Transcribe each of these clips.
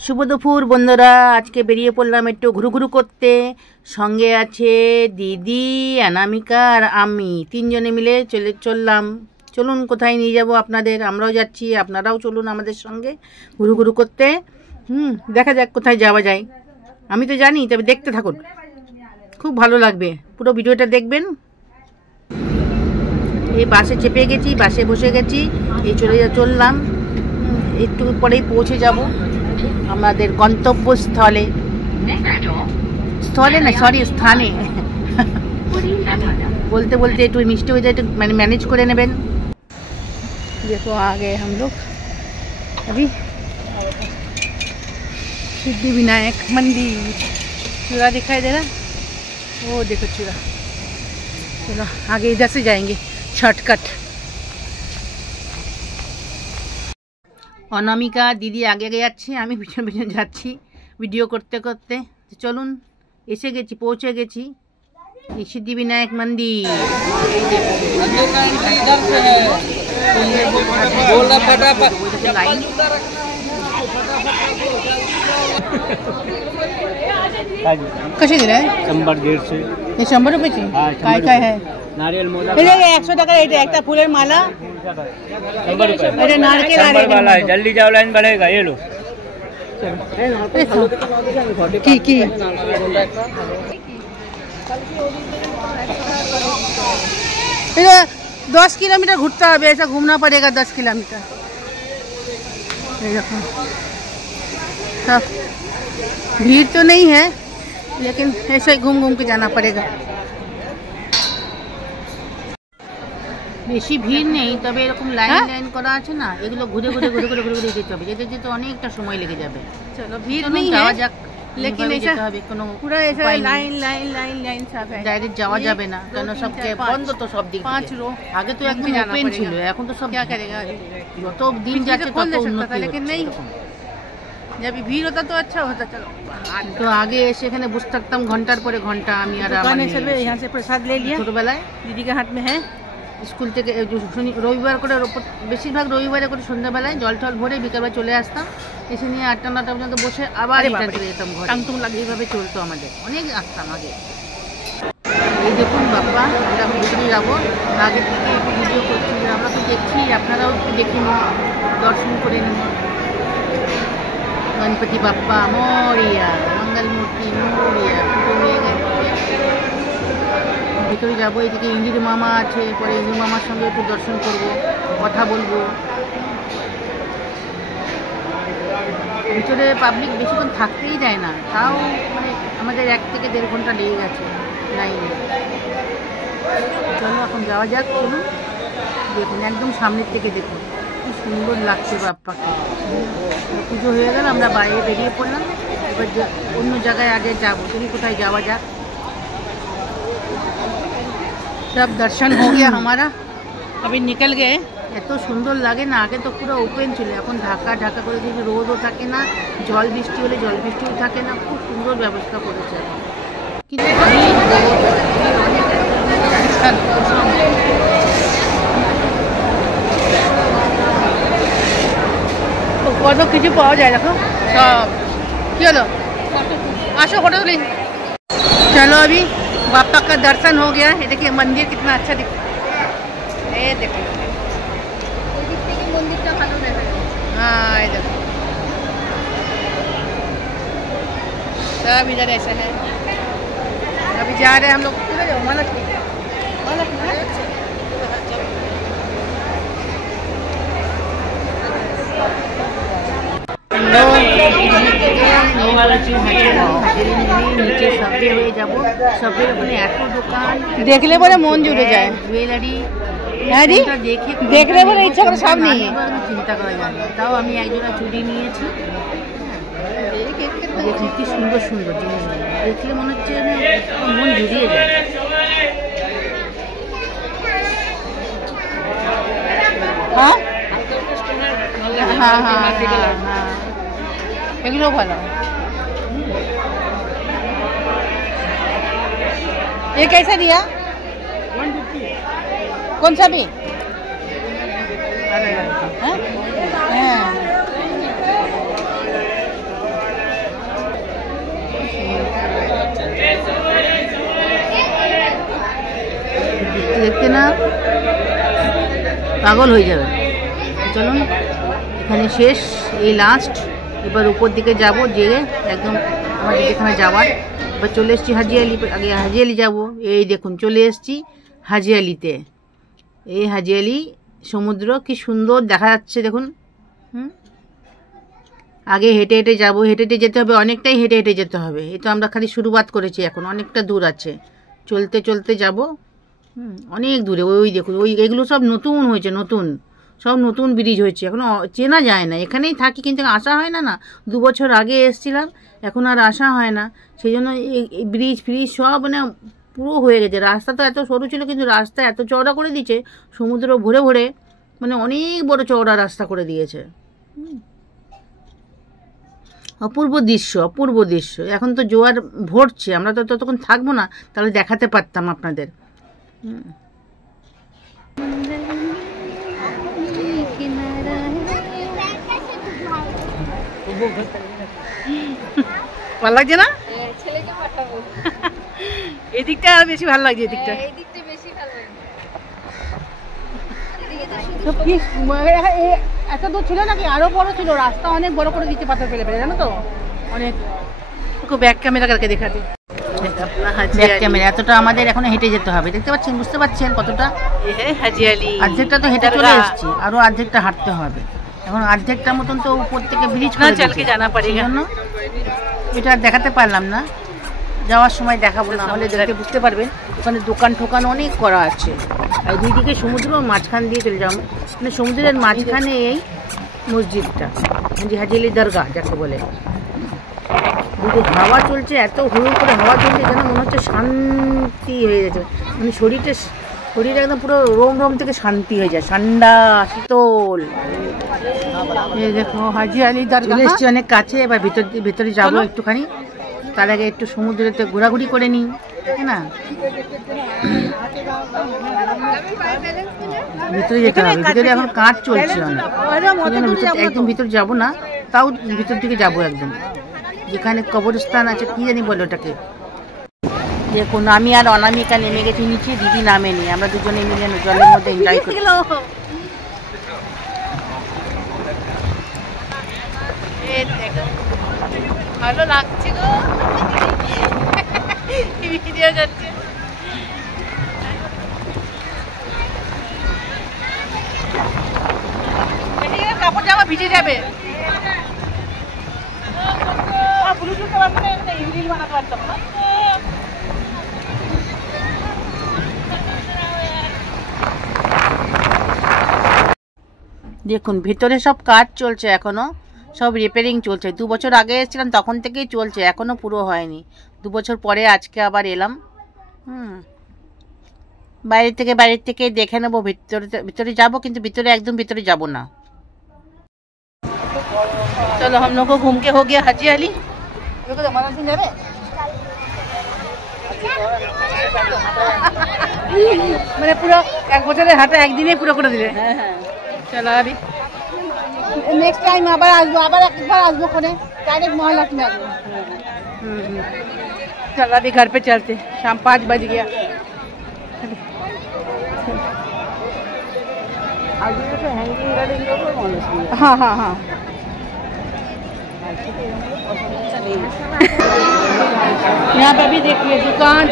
শুভ দুপুর বন্ধুরা, আজকে বেরিয়ে পড়লাম একটু ঘুরু করতে। সঙ্গে আছে দিদি, অনামিকা আর আমি, তিনজনে মিলে চললাম। চলুন কোথায় নিয়ে যাব আপনাদের, আমরাও যাচ্ছি, আপনারাও চলুন আমাদের সঙ্গে ঘুরু করতে। দেখা যাক কোথায় যাওয়া যায়। আমি তো জানি, তবে দেখতে থাকুন, খুব ভালো লাগবে, পুরো ভিডিওটা দেখবেন। এই বাসে চেপে গেছি, বাসে বসে গেছি, এই চললাম। একটু পরেই পৌঁছে যাব আমাদের গন্তব্যস্থলে। স্থলে না, সরি, স্থানে। বলতে বলতে একটু মিষ্টি হয়ে যায়, একটু মানে मैनेज করে নেবেন। देखो आ गए हम लोग अभी सिद्धि विनायक मंदिर। चूड़ा दिखाई दे रहा, वो देखो चूड़ा। चलो आगे इधर से जाएंगे, शॉर्टकट। অনামিকা দিদি আগে যাচ্ছে, আমি পিছন পিছন যাচ্ছি ভিডিও করতে করতে। চলুন, এসে গেছি, পৌঁছে গেছি এই সিদ্ধি বিনায়ক মন্দির। लाइन कशी दिले? 100-150 हे 100 रुपयाची? काय काय आहे? नारियल मोदक 100 টাকা। এটা একটা ফুলের মালা 100 रुपए। अरे नारकेल वाला है, जल्दी जाओ, लाइन बढ़ेगा। ये लो की ये 10 किलोमीटर घूमता है, ऐसा घूमना पड़ेगा 10 किलोमीटर। सब भीड़ तो नहीं है, लेकिन ऐसे ही घूम घूम के जाना पड़ेगा। বেশি ভিড় নেই, তবে এরকম লাইন লাইন করা আছে না, এগুলো ঘুরে ঘুরে ঘুরে ঘুরে ঘুরে ঘুরে যেতে হবে। যেতে যেতে অনেকটা সময় লেগে যাবে। চলো, ভিড় নেই যাওয়া যাক, लेकिन ऐसा কোনো पूरा ऐसा लाइन लाइन लाइन लाइन सब है, डायरेक्ट যাওয়া যাবে না, কারণ সব বন্ধ তো সব দিক। 5 रो আগে তো একদম ওপেন ছিল, এখন তো সব क्या करेगा, যত দিন যাচ্ছে তত উন্নতি। लेकिन नहीं, जब भीड़ होता तो अच्छा होता। चलो तो आगे এসে এখানে বসে থাকতাম ঘন্টার পরে ঘন্টা। আমি আর আমার यहाँ से प्रसाद ले लिया, ছোটবেলায় दीदी के हाथ में है। স্কুল থেকে রবিবার করে, বেশিরভাগ রবিবারে করে সন্ধ্যাবেলায় জল টল ভরে বিকালবেলা চলে আসতাম, এসে নিয়ে 8টা-9টা পর্যন্ত বসে আবার রিটার্ন চলে যেতাম ঘরে। টাংটুং লাগে, এইভাবে চলতো আমাদের, অনেক আসতাম আগে। এই দেখুন বাপ্পা, আমরা ভিতরে যাবো, আগে থেকে একটু ভিডিও করছি, আমরা তো দেখছি, আপনারাও একটু দেখে নিন, দর্শন করে নিন। গণপতি বাপ্পা মোরিয়া, মঙ্গল মূর্তি মোরিয়া, পুজো হয়ে গেছে। ভিতরে যাবো, এদিকে ইন্দির মামা আছে, পরে ইন্দির মামার সঙ্গে একটু দর্শন করব, কথা বলবো। ভিতরে পাবলিক বেশিক্ষণ থাকতেই দেয় না, তাও মানে আমাদের 1 থেকে 1.5 ঘন্টা লেগে গেছে লাইনে। চলো এখন যাওয়া যাক। চলুন, দেখুন একদম সামনের থেকে দেখুন কি সুন্দর লাগছে বাপ্পাকে। পুজো হয়ে গেল, আমরা বাইরে বেরিয়ে পড়লাম। এবার অন্য জায়গায় আগে যাবো, তুমি কোথায় যাওয়া যাক। सब दर्शन हो गया हमारा, अभी निकल गए। এত সুন্দর লাগে না, আগে তো পুরো ওপেন ছিল, এখন ঢাকা ঢাকা করে দিয়েছে, রোদও থাকে না, জল বৃষ্টি হলে জল বৃষ্টিও থাকে না, খুব সুন্দর ব্যবস্থা করেছে। কিন্তু কত কিছু পাওয়া যায়, দেখো সব। কি হলো, আসো ফটো তুলি। चलो अभी बापा का दर्शन हो गया। ये देखिए मंदिर कितना अच्छा दिख, ये देखिए मंदिर का भालो देखा। हाँ, ये देखो सब इधर ऐसे है। अभी जा रहे हैं हम लोग, किधर जाओ, महालक्ष्मी নিচে সবে হয়ে যাবো। সবের ওখানে এত দোকান, দেখলে পরে মন জুড়ে যায়। জুয়েলারি দেখলে পরে ইচ্ছা করে সব নিয়ে, চিন্তা করা যায় না। তাও আমি একজোড়া চুড়ি নিয়েছি, দেখুন কি সুন্দর সুন্দর জিনিস, দেখলে মনে হচ্ছে মন জুড়িয়ে যায়। হ্যাঁ হ্যাঁ হ্যাঁ হ্যাঁ, এগুলো ভালো। ये कैसा दिया? 150। कौन सा भी? পাগল হয়ে যাবে। চলুন এখানে শেষ, এই লাস্ট। এবার উপর দিকে যাব, যে একদম আমাদের যেখানে যাওয়ার। এবার চলে এসেছি হাজিয়ালি। আগে হাজিয়ালি যাব। এই দেখুন চলে এসেছি হাজিয়ালিতে। এই হাজিয়ালি সমুদ্র কি সুন্দর দেখা যাচ্ছে দেখুন। আগে হেঁটে হেঁটে যাবো, হেঁটে হেঁটে যেতে হবে, অনেকটাই হেঁটে হেঁটে যেতে হবে। এই তো আমরা খালি শুরুবাত করেছি, এখন অনেকটা দূর আছে। চলতে চলতে যাব, অনেক দূরে। ওই দেখুন, ওই এগুলো সব নতুন হয়েছে, নতুন সব নতুন ব্রিজ হয়েছে, এখনো চেনা যায় না। এখানেই থাকি কিন্তু আসা হয় না। না 2 বছর আগে এসেছিলাম, এখন আর আসা হয় না। সেই জন্য এই ব্রিজ ফ্রিজ সব মানে পুরো হয়ে গেছে। রাস্তা তো এত সরু ছিল, কিন্তু রাস্তা এত চওড়া করে দিয়েছে, সমুদ্র ভরে ভরে মানে অনেক বড় চওড়া রাস্তা করে দিয়েছে। অপূর্ব দৃশ্য, অপূর্ব দৃশ্য। এখন তো জোয়ার ভরছে, আমরা তো ততক্ষণ থাকবো না, তাহলে দেখাতে পারতাম আপনাদের। ভালো লাগছে না? এদিকটা আর বেশি ভালো লাগছে, এদিকটা এত দূর ছিল নাকি? আরো বড় ছিল রাস্তা, অনেক বড় করে দিচ্ছে পাথর ফেলে ফেলে, জানো তো? অনেক ব্যাক ক্যামেরা কালকে দেখাতে, ব্যাক ক্যামেরা। এতটা আমাদের এখন হেঁটে যেতে হবে, দেখতে পাচ্ছেন, বুঝতে পারছেন কতটা? অর্ধেকটা তো হেঁটে চলে এসেছি, আরো অর্ধেকটা হাঁটতে হবে। এখন অর্ধেকটার মতন তো উপর থেকে ব্রিজ করে দিয়েছে, জানা পারি জন্য এটা আর দেখাতে পারলাম না। যাওয়ার সময় দেখাবো, না হলে দেখতে বুঝতে পারবেন। ওখানে দোকান ঠোকান অনেক করা আছে, আর দুই দিকে সমুদ্র, মাঝখান দিয়ে চলে যাবো। মানে সমুদ্রের মাঝখানে এই মসজিদটা, হাজিয়ালি দরগা যাকে বলে। দুটো হাওয়া চলছে, এত হুড় করে হাওয়া চলছে, যেন মনে হচ্ছে শান্তি হয়ে গেছে। মানে শরীর একদম পুরো রোম রোম থেকে শান্তি হয়ে যায়, ঠান্ডা শীতল। এই দেখো হাজিয়ালি দরগা চলে এসছি অনেক কাছে। এবার ভেতরে যাবো একটুখানি, তার আগে একটু সমুদ্রেতে ঘোরাঘুরি করে নিই, তাই না? ভিতরে যেতে হবে, ভিতরে এখন কাজ চলছে অনেক। একদম ভিতরে যাবো না, তাও ভিতর দিকে যাবো একদম, যেখানে কবরস্থান আছে, কি জানি বলে ওটাকে। দেখুন আমি আর অনামিকা নেমে গেছি নিচে, দিদি নামেনি। আমরা দুজনে মিলে জলের মধ্যে এনজয় করি। ভালো লাগছে গো, ভিডিও যাচ্ছে। কাপড় জামা ভিজে যাবে। দেখুন ভিতরে সব কাজ চলছে, এখনো সব রিপেয়ারিং চলছে। 2 বছর আগে এসেছিলাম, তখন থেকেই চলছে, এখনো পুরো হয়নি। 2 বছর পরে আজকে আবার এলাম। বাইরে থেকে দেখে নেবো। ভিতরে যাবো, কিন্তু একদম ভিতরে যাব না। चलो हम लोग को घूम के हो गया हाजीआली। मैंने पूरा 1 বছরের হাঁটা একদিনে পুরো করে দিলে। चलो अभी नेक्स्ट टाइम আবার একবার আসবো কোনে, डायरेक्ट महालक्ष्मी আসবো। चलो अभी घर पे चलते, शाम 5 बज गया। हाँ हाँ हाँ यहाँ पे भी देखिए दुकान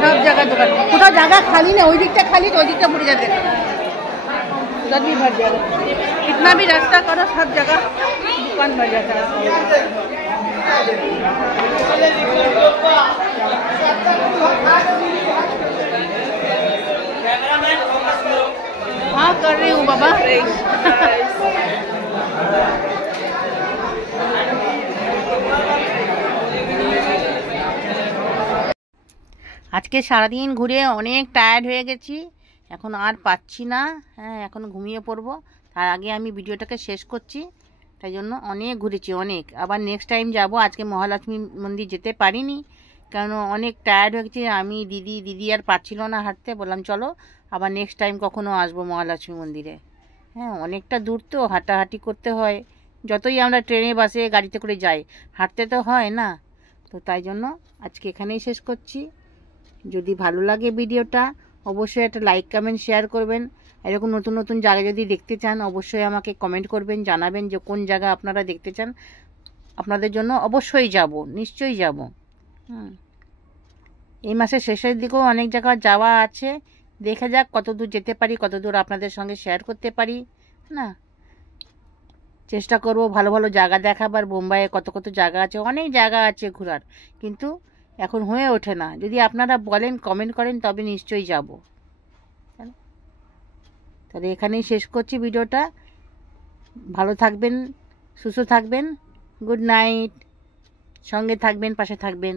सब जगह दुकान। पूरा जगह खाली नहीं, वही दिखता खाली तो वही दिखता पूरी जगह उधर भी भर जाएगा। कितना भी रास्ता करो सब जगह दुकान भर जाता है। हाँ कर रही हूँ बाबा। আজকে সারাদিন ঘুরে অনেক টায়ার্ড হয়ে গেছি, এখন আর পাচ্ছি না। হ্যাঁ এখন ঘুমিয়ে পড়বো। তার আগে আমি ভিডিওটাকে শেষ করছি। তাই জন্য অনেক ঘুরেছি, অনেক। আবার নেক্সট টাইম যাব। আজকে মহালক্ষ্মী মন্দির যেতে পারিনি, কারণ অনেক টায়ার্ড হয়ে গেছি। আমি দিদি আর পাচ্ছিল না হাঁটতে। বললাম চলো আবার নেক্সট টাইম কখনো আসবো মহালক্ষ্মী মন্দিরে। হ্যাঁ অনেকটা দূর তো, হাঁটাহাঁটি করতে হয়। যতই আমরা ট্রেনে বাসে গাড়িতে করে যাই, হাঁটতে তো হয় না। তো তাই জন্য আজকে এখানেই শেষ করছি। যদি ভালো লাগে ভিডিওটা, অবশ্যই একটা লাইক কমেন্ট শেয়ার করবেন। এরকম নতুন নতুন জায়গা যদি দেখতে চান অবশ্যই আমাকে কমেন্ট করবেন, জানাবেন যে কোন জায়গা আপনারা দেখতে চান। আপনাদের জন্য অবশ্যই যাব, নিশ্চয়ই যাব। এই মাসের শেষের দিকেও অনেক জায়গা যাওয়া আছে, দেখা যাক কত দূর যেতে পারি, কত দূর আপনাদের সঙ্গে শেয়ার করতে পারি না। চেষ্টা করব ভালো ভালো জায়গা দেখাবার। বোম্বাইয়ে কত কত জায়গা আছে, অনেক জায়গা আছে ঘোরার, কিন্তু এখন হয়ে ওঠে না। যদি আপনারা বলেন, কমেন্ট করেন, তবে নিশ্চয়ই যাব। তাহলে এখানেই শেষ করছি ভিডিওটা। ভালো থাকবেন, সুস্থ থাকবেন, গুড নাইট। সঙ্গে থাকবেন, পাশে থাকবেন।